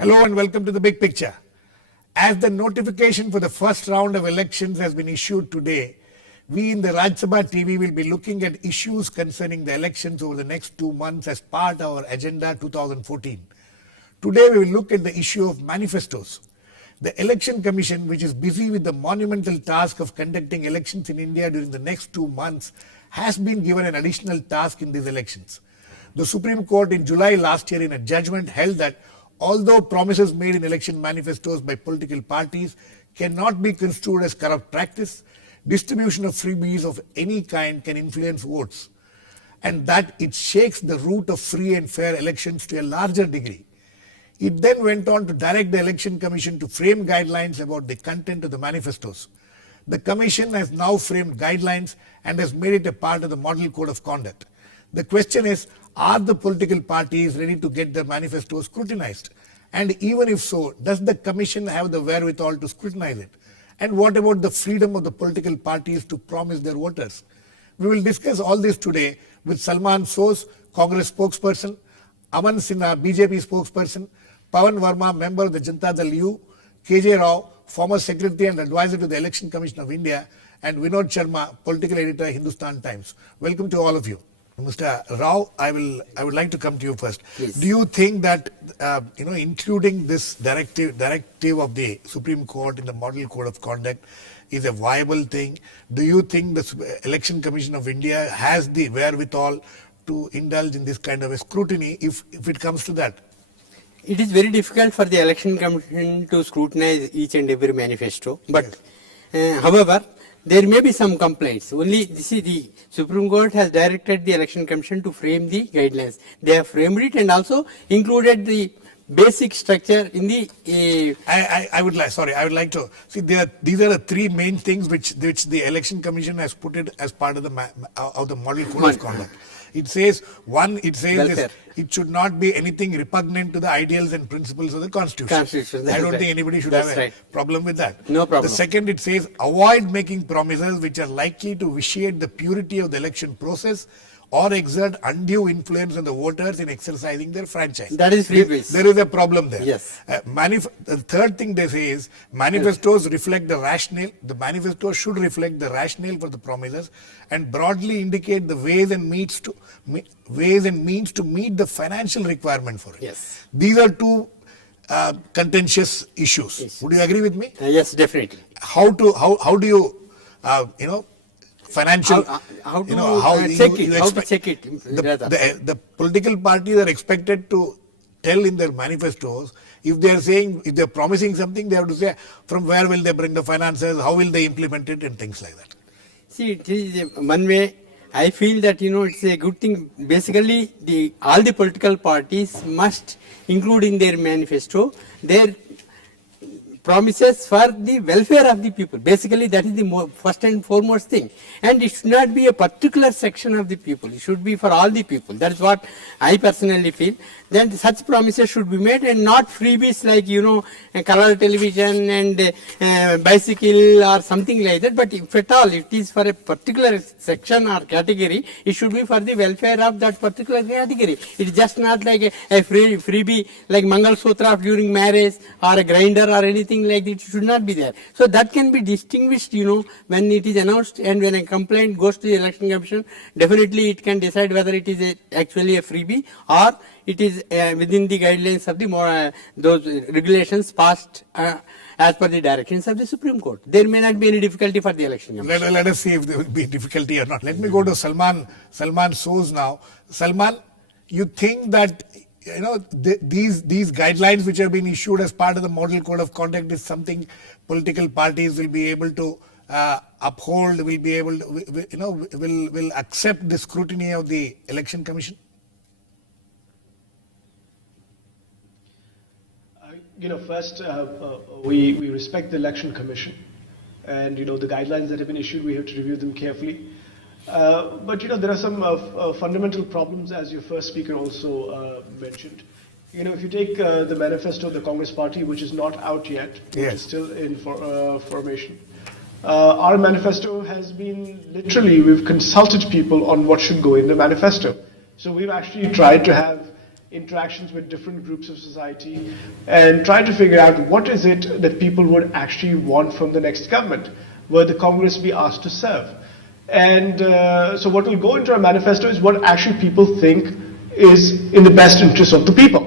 Hello and welcome to the big picture. As the notification for the first round of elections has been issued today, we in the Rajya Sabha TV will be looking at issues concerning the elections over the next 2 months as part of our Agenda 2014. Today we will look at the issue of manifestos. The Election Commission, which is busy with the monumental task of conducting elections in India during the next 2 months, has been given an additional task in these elections. The Supreme Court in July last year in a judgment held that although promises made in election manifestos by political parties cannot be construed as corrupt practice, distribution of freebies of any kind can influence votes, and that it shakes the root of free and fair elections to a larger degree. It then went on to direct the Election Commission to frame guidelines about the content of the manifestos. The Commission has now framed guidelines and has made it a part of the Model Code of Conduct. The question is, are the political parties ready to get their manifestos scrutinized? And even if so, does the Commission have the wherewithal to scrutinize it? And what about the freedom of the political parties to promise their voters? We will discuss all this today with Salman, Congress spokesperson, Aman, Sinha, BJP spokesperson, Pawan, Verma, member of the Janata U, KJ Rao, former secretary and advisor to the Election Commission of India, and Vinod, Sharma, political editor, Hindustan Times. Welcome to all of you. Mr. Rao, I would like to come to you first. Please. Do you think that including this directive of the Supreme Court in the Model Code of Conduct is a viable thing? Do you think the Election Commission of India has the wherewithal to indulge in this kind of a scrutiny if it comes to that? It is very difficult for the Election Commission to scrutinize each and every manifesto. But, however, there may be some complaints. Only the Supreme Court has directed the Election Commission to frame the guidelines. They have framed it and also included the basic structure in the. I would like to see. These are the three main things which the Election Commission has put it as part of the Model Code of Conduct. It says it should not be anything repugnant to the ideals and principles of the Constitution. I don't think anybody should have a problem with that. No problem. The second, it says avoid making promises which are likely to vitiate the purity of the election process or exert undue influence on the voters in exercising their franchise. That is free speech. There is a problem there. Yes. The third thing they say is manifestos reflect the rationale. The manifesto should reflect the rationale for the promises and broadly indicate the ways and means to meet the financial requirement for it. Yes. These are two contentious issues. Yes. Would you agree with me? Yes, definitely. How do you financial, how to check it. The political parties are expected to tell in their manifestos if they're promising something, they have to say from where will they bring the finances, how will they implement it, and things like that. See, it is one way. I feel that it's a good thing. Basically, all the political parties must include in their manifesto their promises for the welfare of the people. Basically, that is the first and foremost thing. And it should not be a particular section of the people. It should be for all the people. That is what I personally feel. Then such promises should be made and not freebies like, a color television and bicycle or something like that. But if at all it is for a particular section or category, it should be for the welfare of that particular category. It is just not like a freebie like Mangal Sutra during marriage or a grinder or anything like that. It should not be there. So that can be distinguished, when it is announced and when a complaint goes to the Election Commission, definitely it can decide whether it is actually a freebie or it is within the guidelines of the those regulations passed as per the directions of the Supreme Court. There may not be any difficulty for the Election Commission. Let us see if there will be difficulty or not. Let me go to Salman Soz now. Salman, you think that these guidelines which have been issued as part of the Model Code of Conduct is something political parties will be able to uphold, will be able to, will accept the scrutiny of the Election Commission? First, we respect the Election Commission, and the guidelines that have been issued, we have to review them carefully. But there are some fundamental problems, as your first speaker also mentioned. If you take the manifesto of the Congress Party, which is not out yet, which is still in formation. Our manifesto has been we've consulted people on what should go in the manifesto. So we've actually tried to have interactions with different groups of society, and try to figure out what is it that people would actually want from the next government, where the Congress be asked to serve. And so what will go into our manifesto is what actually people think is in the best interest of the people.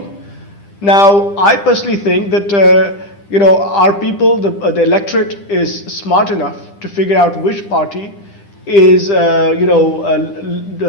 Now, I personally think that our people, the electorate, is smart enough to figure out which party is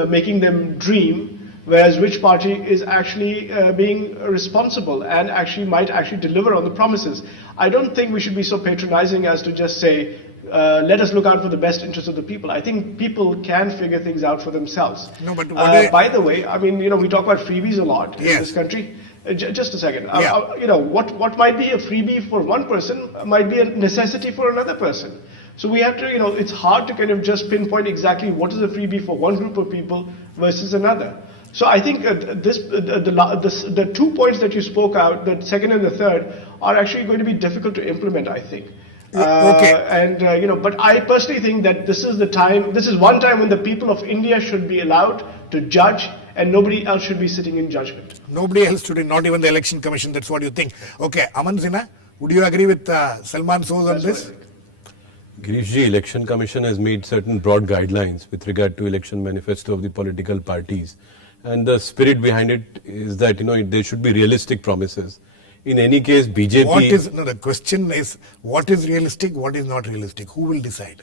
making them dream, whereas which party is actually being responsible and actually might actually deliver on the promises. I don't think we should be so patronizing as to just say, let us look out for the best interest of the people. I think people can figure things out for themselves. No, but by the way, I mean, we talk about freebies a lot in Yes. this country. Just a second. Yeah. What might be a freebie for one person might be a necessity for another person. So we have to, it's hard to kind of just pinpoint exactly what is a freebie for one group of people versus another. So I think the 2 points that you spoke out, the second and the third, are actually going to be difficult to implement, I think. Okay. But I personally think that this is one time when the people of India should be allowed to judge, and nobody else should be sitting in judgment. Nobody else today, not even the election commission. That's what you think. Okay, Aman Sinha, would you agree with Salman Soz on this? Girishji, Election Commission has made certain broad guidelines with regard to election manifesto of the political parties. And the spirit behind it is that, there should be realistic promises. In any case, BJP... The question is, what is realistic, what is not realistic? Who will decide?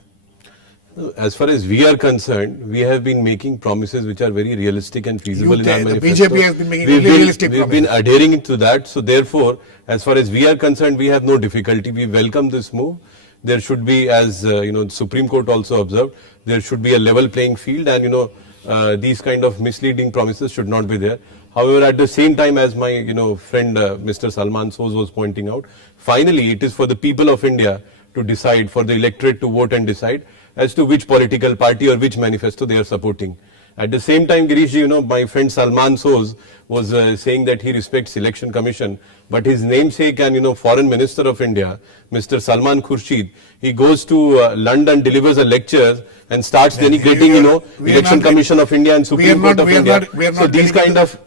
As far as we are concerned, we have been making promises which are very realistic and feasible in our The manifesto. BJP has been making realistic We've promises. been adhering to that. So therefore, as far as we are concerned, we have no difficulty. We welcome this move. There should be, as the Supreme Court also observed, there should be a level playing field, and these kind of misleading promises should not be there. However, at the same time, as my friend Mr. Salman Soz was pointing out, finally it is for the people of India to decide, for the electorate to vote and decide as to which political party or which manifesto they are supporting. At the same time, Girish, my friend Salman Soz was saying that he respects Election Commission, but his namesake and Foreign Minister of India, Mr. Salman Khurshid, he goes to London, delivers a lecture, and starts denigrating, Election Commission of India and Supreme Court of India. So this kind of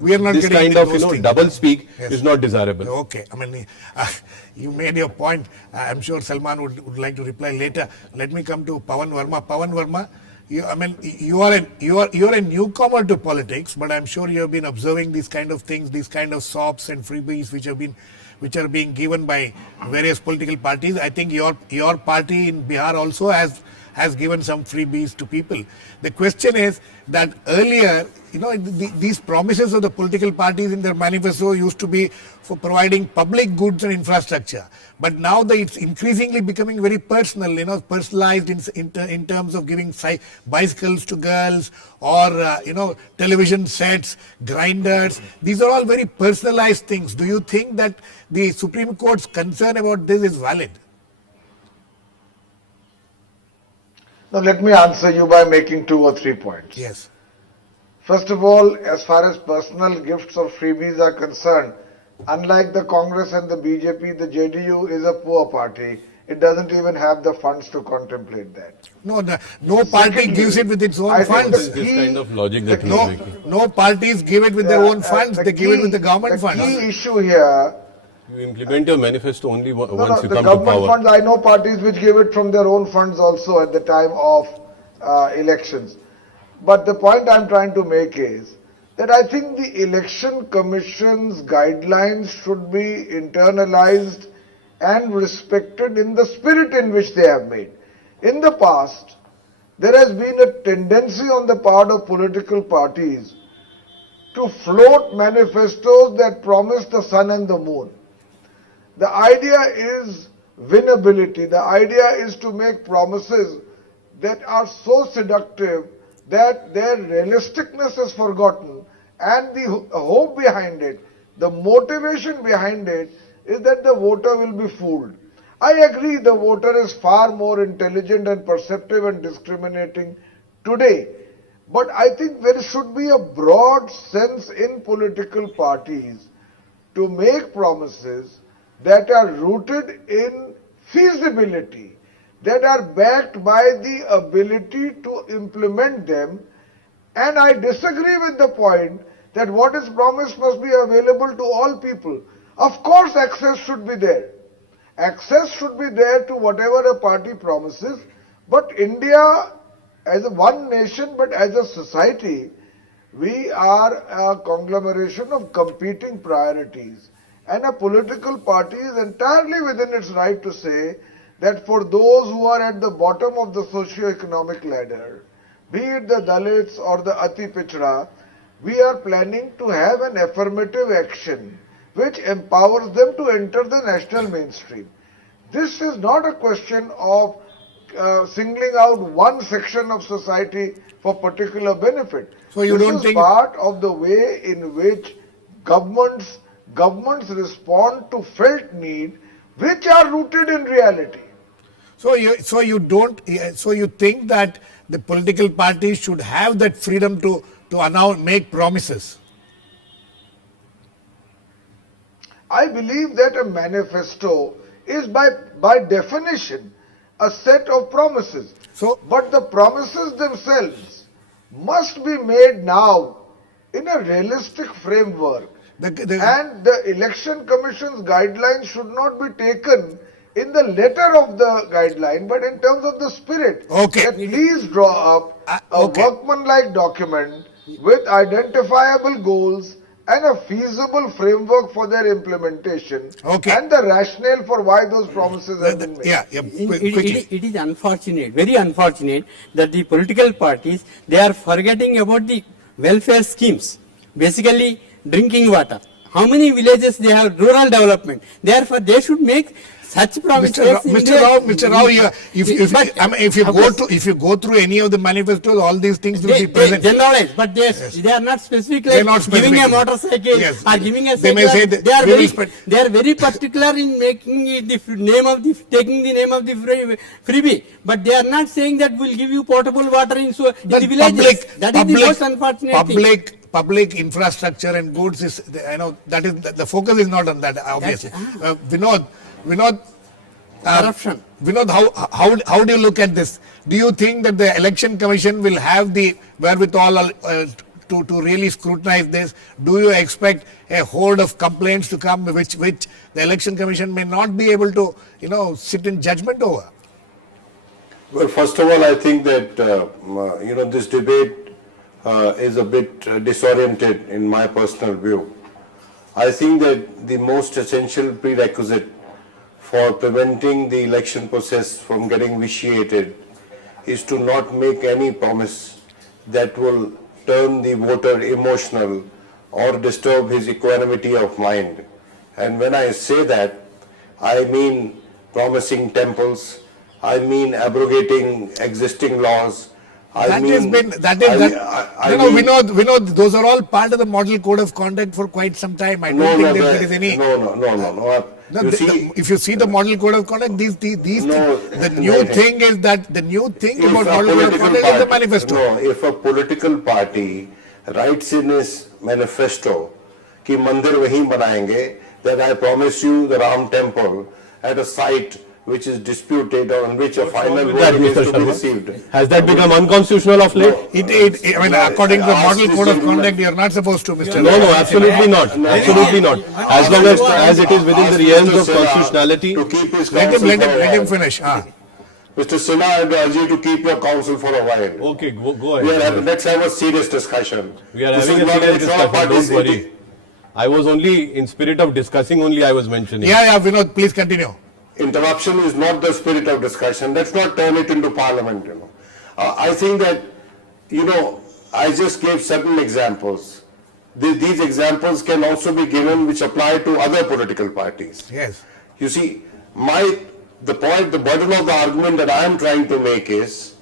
double speak is not desirable. Okay, I mean, you made your point. I'm sure Salman would like to reply later. Let me come to Pawan Verma. Pawan Verma, you're a newcomer to politics, but I'm sure you have been observing these kind of things, these kind of sops and freebies which are being given by various political parties. I think your party in Bihar also has given some freebies to people. The question is that earlier, these promises of the political parties in their manifesto used to be for providing public goods and infrastructure. But now it's increasingly becoming very personal, personalized in terms of giving bicycles to girls or, television sets, grinders. These are all very personalized things. Do you think that the Supreme Court's concern about this is valid? Now let me answer you by making 2 or 3 points. Yes. First of all, as far as personal gifts or freebies are concerned, unlike the Congress and the BJP, the JDU is a poor party. It doesn't even have the funds to contemplate that. No party gives it with its own funds. This kind of logic that you are making. No parties give it with their own funds. They give it with the government funds. The key issue here... You implement your manifesto only once you the come to government power. funds, I know parties which give it from their own funds also at the time of elections. But the point I'm trying to make is that I think the Election Commission's guidelines should be internalized and respected in the spirit in which they have made. In the past, there has been a tendency on the part of political parties to float manifestos that promise the sun and the moon. The idea is winnability. The idea is to make promises that are so seductive that their realisticness is forgotten, and the hope behind it, the motivation behind it is that the voter will be fooled. I agree the voter is far more intelligent and perceptive and discriminating today, but I think there should be a broad sense in political parties to make promises that are rooted in feasibility, that are backed by the ability to implement them. And I disagree with the point that what is promised must be available to all people. Of course access should be there. Access should be there to whatever a party promises, but India as a one nation, but as a society, we are a conglomeration of competing priorities. And a political party is entirely within its right to say that for those who are at the bottom of the socio-economic ladder, be it the Dalits or the Ati Pichda, we are planning to have an affirmative action which empowers them to enter the national mainstream. This is not a question of singling out one section of society for particular benefit. So you this don't is think part of the way in which governments respond to felt need, which are rooted in reality. so you think that the political parties should have that freedom to announce, make promises? I believe that a manifesto is by definition a set of promises. So But the promises themselves must be made now in a realistic framework. And the Election Commission's guidelines should not be taken in the letter of the guideline, but in terms of the spirit. Okay. That please draw up a okay. workmanlike document with identifiable goals and a feasible framework for their implementation, Okay. and the rationale for why those promises have been made. quickly. It is unfortunate, very unfortunate, that the political parties, they are forgetting about the welfare schemes. Basically, drinking water. How many villages they have rural development? Therefore, they should make such promises. Mr. Rao, if you go through any of the manifestos, all these things will be present. They generalize, but they are not specific. They are Like not specific. giving a motorcycle Yes. or giving a They may cycle. say that They are we will very, spend- they are very particular in making it the name of the taking the name of the freebie. But they are not saying that we'll give you potable water in But the villages. That is the most unfortunate thing. Public infrastructure and goods is, that is the focus is not on that, obviously. Vinod, Corruption. Vinod, how do you look at this? Do you think that the Election Commission will have the wherewithal to really scrutinize this? Do you expect a horde of complaints to come which the Election Commission may not be able to, sit in judgment over? Well, first of all, I think that, this debate is a bit disoriented in my personal view. I think that the most essential prerequisite for preventing the election process from getting vitiated is to not make any promise that will turn the voter emotional or disturb his equanimity of mind. And when I say that, I mean promising temples, I mean abrogating existing laws. Vinod, those are all part of the model code of conduct for quite some time. I don't think there is any. No. If you see the model code of conduct, these things, the new thing is that the new thing about model code of conduct is the manifesto. No, if a political party writes in his manifesto कि मंदिर वहीं बनाएंगे, that I promise you the Ram temple at a site which is disputed or on which a final verdict is to be received. Has that become unconstitutional of late? According to the model code of conduct, you are not supposed to, Mr. No, absolutely not. Absolutely not. As long as it is within the realms of constitutionality. To keep his Let counsel him finish. Mr. Sinha, I urge you to keep your counsel for a while. Okay, go ahead. Let's have a serious discussion. We are having a serious discussion, don't worry. I was only, in spirit of discussing only, I was mentioning. Vinod, please continue. Interruption is not the spirit of discussion. Let's not turn it into parliament, I think that, I just gave certain examples. These examples can also be given which apply to other political parties. Yes. You see, the burden of the argument that I am trying to make is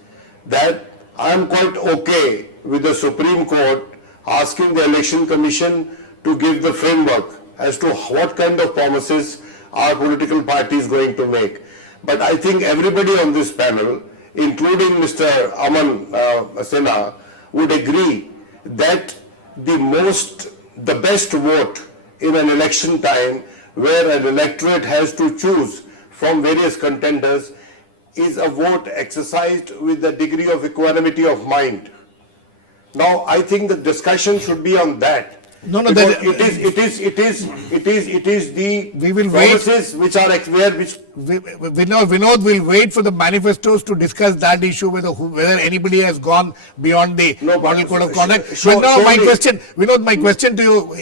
that I am quite okay with the Supreme Court asking the Election Commission to give the framework as to what kind of promises our political party is going to make. But I think everybody on this panel, including Mr. Aman Sinha, would agree that the best vote in an election time where an electorate has to choose from various contenders is a vote exercised with a degree of equanimity of mind. Now, I think the discussion should be on that. No, no, Because that- it is the We will wait. promises which are which Vinod will wait for the manifestos to discuss that issue, whether anybody has gone beyond the No, but model code of conduct. show- But now show my me- question, Vinod, my question to you,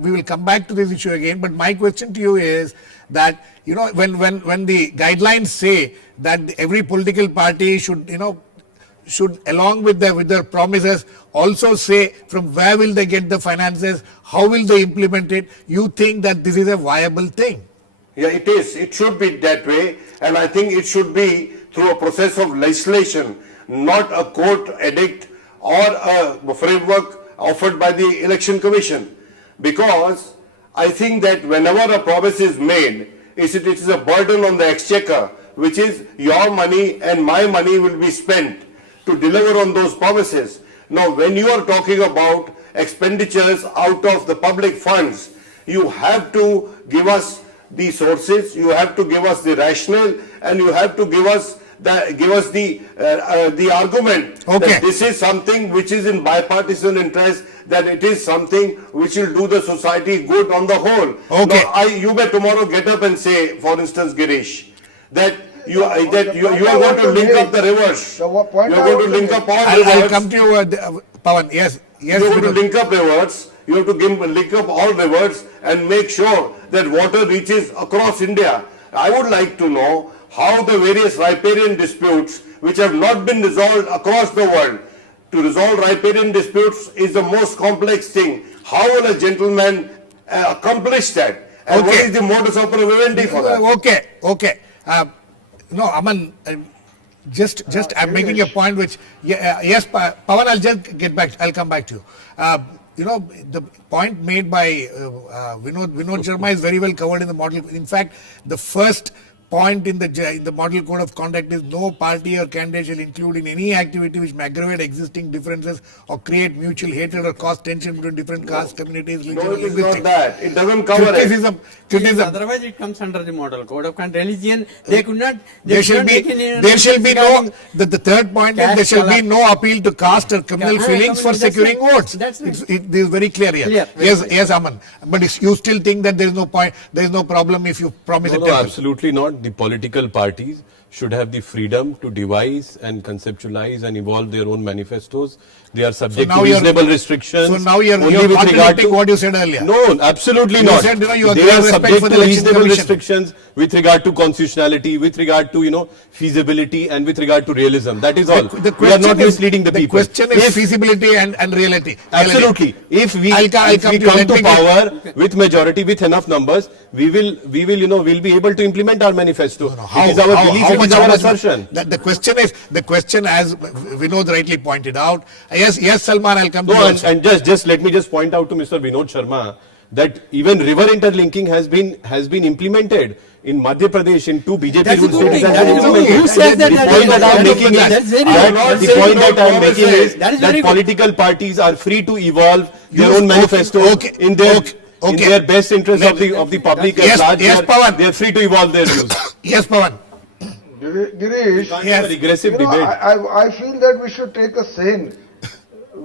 we will come back to this issue again, but my question to you is that, when the guidelines say that every political party should along with their promises also say from where will they get the finances, how will they implement it, you think that this is a viable thing? Yeah, it is. It should be that way, and I think it should be through a process of legislation, not a court edict or a framework offered by the Election Commission. Because I think that whenever a promise is made, it is a burden on the exchequer, which is your money and my money will be spent to deliver on those promises. Now, when you are talking about expenditures out of the public funds, you have to give us the sources, you have to give us the rationale, and you have to give us the argument Okay. that this is something which is in bipartisan interest, that it is something which will do the society good on the whole. Okay. Now, you may tomorrow get up and say, for instance, Girish, that you are going to link up the rivers. You are going to link up all I'll rivers. come to you, Pawan. Yes, You have to Vinod. link up rivers. You have to link up all rivers and make sure that water reaches across India. I would like to know how the various riparian disputes which have not been resolved across the world. To resolve riparian disputes is the most complex thing. How will a gentleman accomplish that? And what Okay. is the modus operandi for that? Okay. No, Aman, just I'm making a point which, yes, Pawan, I'll come back to you. The point made by Vinod Sharma is very well covered in the model. In fact, the first point in the model code of conduct is no party or candidate shall include in any activity which may aggravate existing differences or create mutual hatred or cause tension between different castes, communities, religion, No, or it is linguistics. not that. It doesn't cover it. Criticism. Otherwise, it comes under the model code of conduct. Religion, they could not. There shall be no. The third point is there shall be no appeal to caste or communal feelings for securing votes. That's right. It is very clear here. Clear, very Yes, clear. yes, Aman. But you still think that there is no point, there is no problem if you promise a No, temple. absolutely not. The political parties should have the freedom to devise and conceptualize and evolve their own manifestos. They are subject now to you're- reasonable restrictions. so now you're only with regard contradicting to what you said earlier. No, absolutely You not. said, you they agree are and respect subject for the to Election reasonable Commission. restrictions with regard to constitutionality, with regard to feasibility, and with regard to realism. That is all. We are not misleading the people. The question is If- feasibility and reality. Absolutely. If we I'll come to you. come Let to me get- power with majority, with enough numbers, we will we'll be able to implement our manifesto. It is our belief, it is our assertion. The question as Vinod rightly pointed out. Yes, Salman, I'll come to No, you. and just let me just point out to Mr. Vinod Sharma that even river interlinking has been implemented in Madhya Pradesh in two BJP That's a ruled good states. thing. It has been That is good. implemented. Who says that The that point is that I am good? making is That's very I am good. not The saying point no that I am making promises is that is very that good. political parties are free to evolve their You- own manifestos okay, in their okay. in their best interest of the public Yes, at large. yes, Pawan. They are free to evolve their views. Yes, Pawan. Girish, Can't Yes. have a regressive you know, debate. I feel that we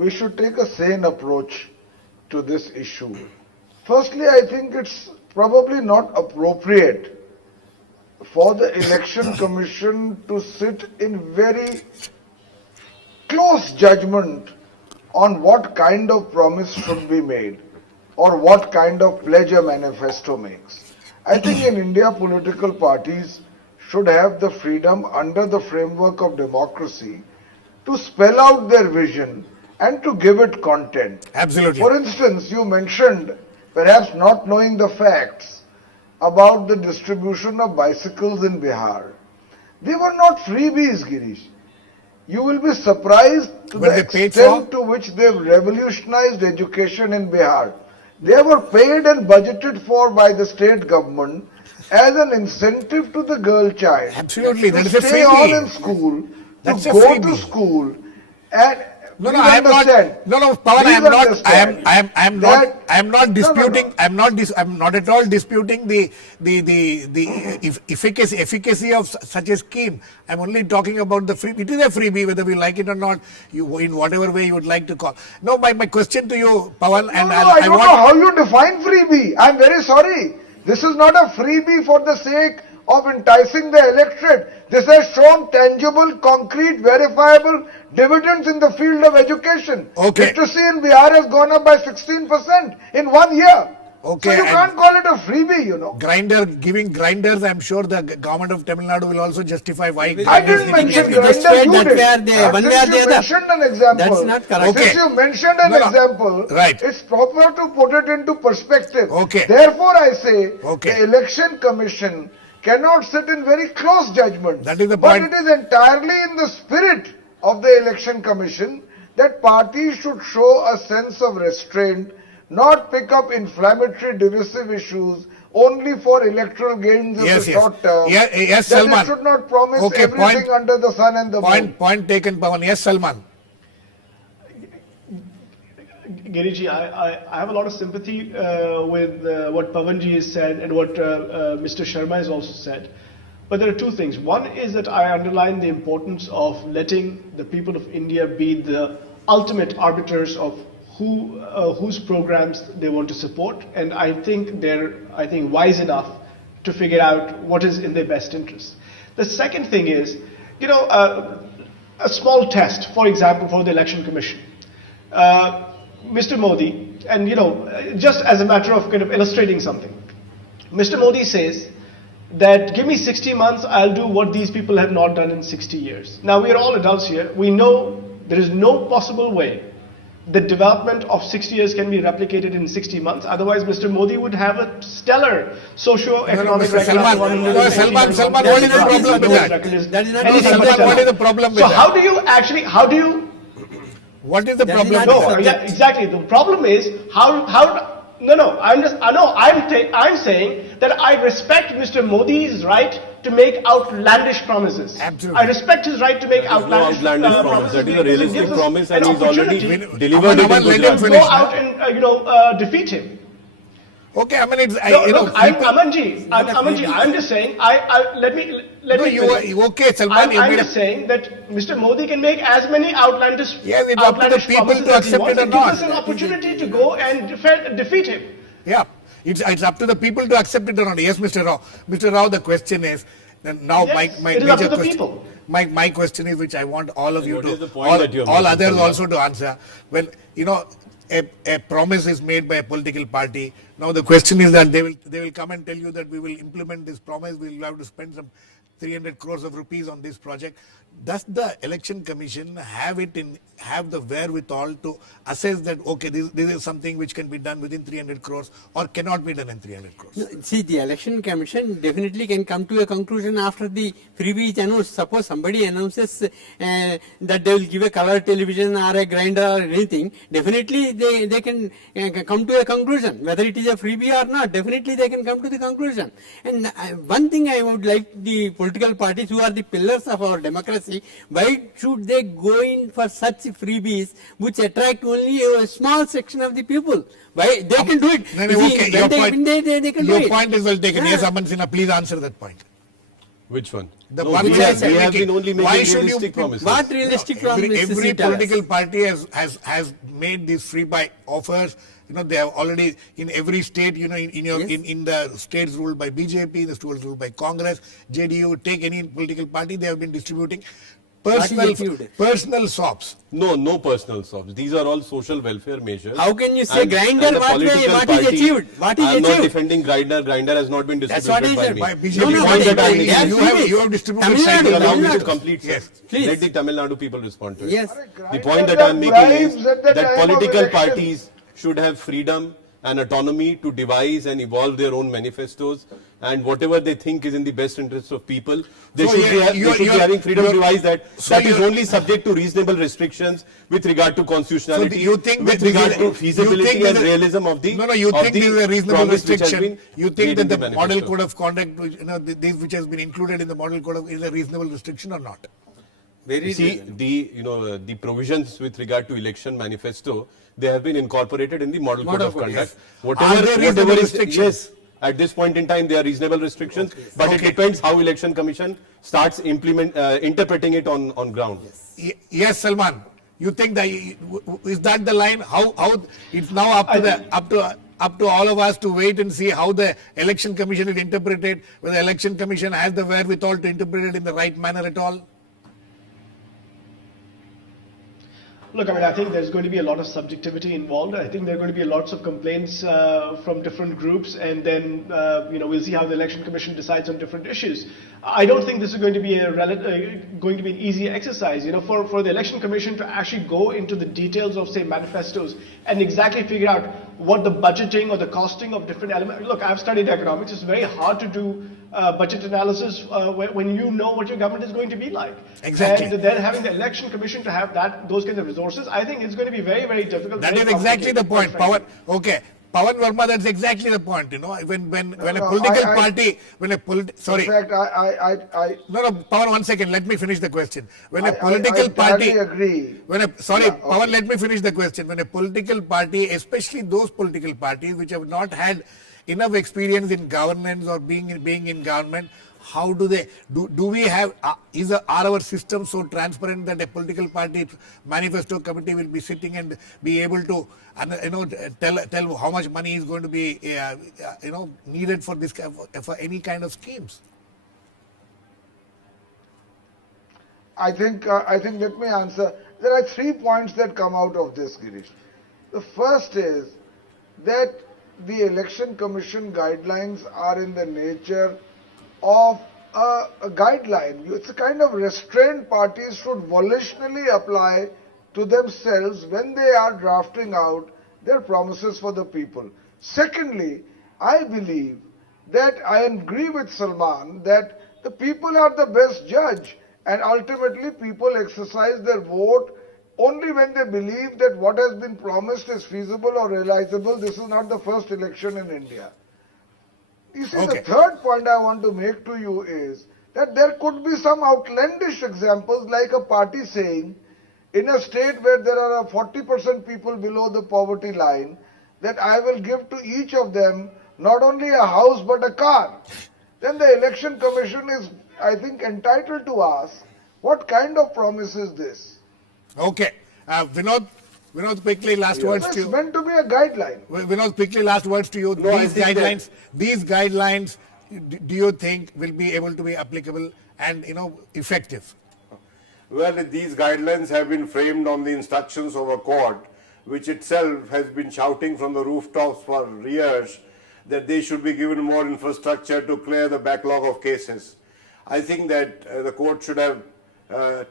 should take a sane approach to this issue. Firstly, I think it's probably not appropriate for the Election Commission to sit in very close judgment on what kind of promise should be made or what kind of pledge a manifesto makes. I think in India, political parties should have the freedom under the framework of democracy to spell out their vision and to give it content. Absolutely. For instance, you mentioned perhaps not knowing the facts about the distribution of bicycles in Bihar. They were not freebies, Girish. You will be surprised to Were the they paid extent for? to which they've revolutionized education in Bihar. They were paid and budgeted for by the state government as an incentive to the girl child. Absolutely, to that is a stay freebie. on in school, That's to a go freebie. to school, and No, Please I am not. understand. No, Pawan, I Please am not. understand I am not. that- I am not No, no, disputing. no. I'm not at all disputing the efficacy of such a scheme. I'm only talking about the free. It is a freebie, whether we like it or not. You, in whatever way you would like to call. No, my question to you, Pawan, and No, I don't know want. how you define freebie. I'm very sorry. This is not a freebie for the sake of enticing the electorate. This has shown tangible, concrete, verifiable dividends in the field of education. Okay. Literacy in Bihar has gone up by 16% in 1 year. Okay, So you and- can't call it a freebie, you know. Giving grinders, I'm sure the government of Tamil Nadu will also justify why. I grinders didn't need to mention be- Just grinder, wait, you that did. way are they- one way or Since the you other. mentioned an example. That's not correct. Okay. Since you mentioned an No, no. example, Right. it's proper to put it into perspective. Okay. Therefore, I say Okay. the election commission cannot sit in very close judgment. That is the But point. it is entirely in the spirit of the election commission that parties should show a sense of restraint, not pick up inflammatory divisive issues only for electoral gains in Yes, the yes. short term. Yes, that Salman. it should not promise Okay, everything point- under the sun and the moon. Point taken, Pawan. Yes, Salman. Giriji, I have a lot of sympathy with what Pawanji has said and what Mr. Sharma has also said. But there are two things. One is that I underline the importance of letting the people of India be the ultimate arbiters of whose programs they want to support, and I think they're wise enough to figure out what is in their best interest. The second thing is, a small test, for example, for the Election Commission. Mr. Modi, and just as a matter of kind of illustrating something, Mr. Modi says that give me 60 months, I'll do what these people have not done in 60 years. Now we are all adults here. We know there is no possible way the development of 60 years can be replicated in 60 months. Otherwise, Mr. Modi would have a stellar socio-economic Mr. Salman, Salman, what is the problem with that? That is not No, Salman, what is the problem with So that? how do you What is the That is problem? not with no, that? subject. yeah, exactly. The problem is I'm saying that I respect Mr. Modi's right to make outlandish promises. Absolutely. I respect his right to make That is no outlandish promise. promises. That is a because it realistic gives us promise, an and he's already opportunity delivered it Aman, in let him Gujarat. finish. go out and defeat him. Okay, I mean, it's, Amanji, I'm just saying. Let me. okay, Salman, I'm just saying that Mr. Modi can make as many outlandish, Yes, it's up to the outlandish people promises to as he accept wants. it or It gives not. us an opportunity to go and defeat him. Yeah, it's up to the people to accept it or not. Yes, Mr. Rao. Mr. Rao, the question is, now Yes, my it is up major to the question, people. my question is, which I want all of you what to, is the point that you are all making, others Salman? also to answer. When, a promise is made by a political party. Now the question is that they will come and tell you that we will implement this promise. We will have to spend some 300 crores of rupees on this project. Does the election commission have the wherewithal to assess that okay, this is something which can be done within 300 crores or cannot be done in 300 crores? No, see, the election commission definitely can come to a conclusion after the freebie is announced. Suppose somebody announces that they will give a color television or a grinder or anything, definitely they can come to a conclusion. Whether it is a freebie or not, definitely they can come to the conclusion. And one thing I would like the political parties who are the pillars of our democracy, why should they go in for such freebies which attract only a small section of the people? Why they can do it? No, You see, okay, when your they point, win, they can do your it. point is well taken. Yeah. Yes, Aman Sinha, please answer that point. Which one? The No, one we which have, I we have making. been only Why making should you realistic put- promises. What realistic promises Every tell us? political party has made these free buy offers. They have already in every state. In the states ruled by BJP, the states ruled by Congress, JDU. Take any political party, they have been distributing personal sops. No personal sobs. These are all social welfare measures. How can you say And- grinder? and the What political is party- achieved? What is I'm not achieved? defending grinder. Grinder has not been That's distributed what I said. by By me. BJP. No, The point but that I'm they making are is- freebies. you have distributed Tamil cycles. Nadu, Allow Tamil me to Nadu. complete, sir. Yes. Please. Let the Tamil Nadu people respond to it. Yes. The point that I'm making is that political parties should have freedom and autonomy to devise and evolve their own manifestos, and whatever they think is in the best interest of people, they So should be having freedom to devise that. So That is you're- only subject to reasonable restrictions with regard to constitutionality, you think with that this regard is- to you feasibility think and that- realism of the You of think the this is a reasonable promise which has restriction? been You made think that in the manifesto. model code of conduct, this which has been included in the model code is a reasonable restriction or not? Very See, reasonable. the provisions with regard to election manifesto, they have been incorporated in the model code Model of code, conduct. yes. Are there reasonable is, restrictions? yes, at this point in time, they are reasonable restrictions, but it Okay. depends how election commission starts interpreting it on ground. Yes, Salman. You think that is that the line? How it's now up to all of us to wait and see how the election commission will interpret it. Whether the election commission has the wherewithal to interpret it in the right manner at all. Look, I mean, I think there's going to be a lot of subjectivity involved. I think there are going to be lots of complaints from different groups, and then we'll see how the election commission decides on different issues. I don't think this is going to be going to be an easy exercise. For the election commission to actually go into the details of, say, manifestos and exactly figure out what the budgeting or the costing of different elements. Look, I've studied economics. It's very hard to do budget analysis when you know what your government is going to be like. Exactly. And then having the election commission to have those kinds of resources, I think it's going to be very, very difficult. That very is exactly the point, complicated, Pawan. Okay, Pawan Verma, that's exactly the point. When a No, political I- party, sorry. In fact, I No, Pawan, 1 second. Let me finish the question. When a I political party, totally agree. Pawan, let me finish the question. When a political party, especially those political parties which have not had enough experience in governance or being in government, how do they do we have are our system so transparent that a political party manifesto committee will be sitting and be able to tell how much money is going to be needed for this for any kind of schemes? I think let me answer. There are 3 points that come out of this, Girish. The first is that the election commission guidelines are in the nature of a guideline. It's a kind of restraint parties should volitionally apply to themselves when they are drafting out their promises for the people. Secondly, I believe that I agree with Salman that the people are the best judge, and ultimately people exercise their vote only when they believe that what has been promised is feasible or realizable. This is not the first election in India. You see, Okay. the third point I want to make to you is that there could be some outlandish examples, like a party saying, in a state where there are 40% people below the poverty line, that I will give to each of them not only a house but a car. Then the election commission is, I think, entitled to ask, what kind of promise is this? Okay, Vinod, quickly, last words to It's you. meant to be a guideline. Vinod, quickly, last words to you. No, I These think guidelines, do you think will be able to be applicable and effective? Well, these guidelines have been framed on the instructions of a court, which itself has been shouting from the rooftops for years that they should be given more infrastructure to clear the backlog of cases. I think that the court should have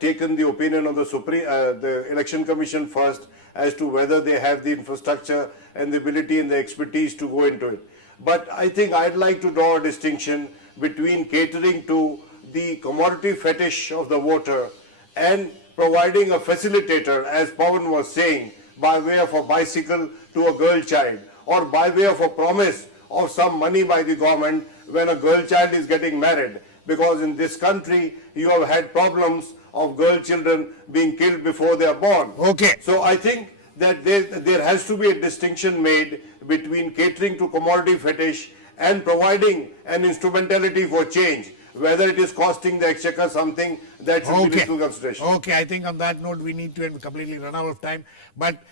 taken the opinion of the Election Commission first as to whether they have the infrastructure and the ability and the expertise to go into it. But I think I'd like to draw a distinction between catering to the commodity fetish of the voter and providing a facilitator, as Pawan was saying, by way of a bicycle to a girl child, or by way of a promise of some money by the government when a girl child is getting married. Because in this country, you have had problems of girl children being killed before they are born. Okay. So I think that there has to be a distinction made between catering to commodity fetish and providing an instrumentality for change, whether it is costing the exchequer something that should be into consideration. Okay, I think on that note we need to completely run out of time. But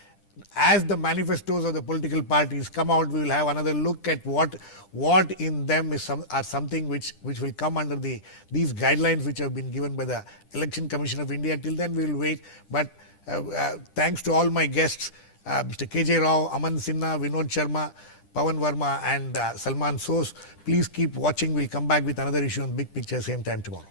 as the manifestos of the political parties come out, we will have another look at what in them is something which will come under these guidelines which have been given by the Election Commission of India. Till then we will wait. But thanks to all my guests, Mr. K.J. Rao, Aman Sinha, Vinod Sharma, Pawan Verma and Salman Sos. Please keep watching. We'll come back with another issue on Big Picture same time tomorrow.